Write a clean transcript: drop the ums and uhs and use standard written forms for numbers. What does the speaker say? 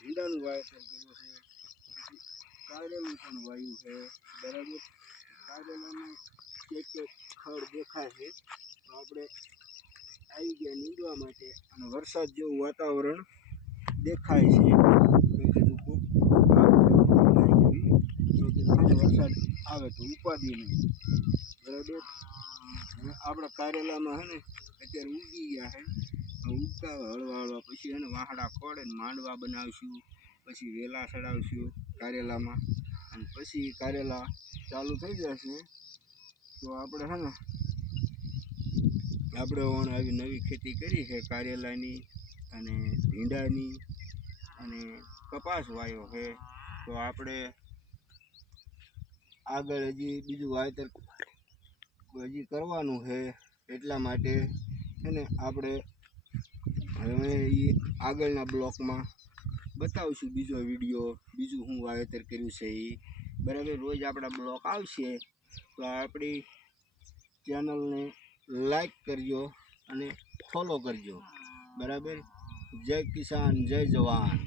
ભીંડાનું વાવેતર કર્યું છે, પછી કારેલું પણ વાવ્યું છે બરાબર। કારેલામાં એક ખડ દેખાય છે તો આપણે આવી ગયા નીંદવા માટે, અને વરસાદ જેવું વાતાવરણ દેખાય છે તો કીધું વરસાદ આવે તો ઉપાડી નહીં બરાબર। હવે આપણા કારેલામાં હે ને અત્યારે ઉગી ગયા છે, ઉગતા હળવા હળવા પછી એને વાહડા ખોડે ને માંડવા બનાવશું, પછી વેલા ચડાવશું કારેલામાં, અને પછી કારેલા ચાલુ થઈ જશે તો આપણે હે ને આપણે આવી નવી ખેતી કરી છે કારેલાની અને ભીંડાની અને કપાસ વાવ્યો છે। તો આપણે આગળ હજી બીજું વાવેતર હજી કરવાનું છે, એટલા માટે એને આપણે હવે આગળના બ્લોકમાં બતાવશું બીજો વિડીયો, બીજું હું વાવેતર કર્યું છે એ બરાબર। રોજ આપણા બ્લોક આવશે તો આપણી ચેનલને લાઈક કરજો અને ફોલો કરજો બરાબર। જય કિસાન જય જવાન।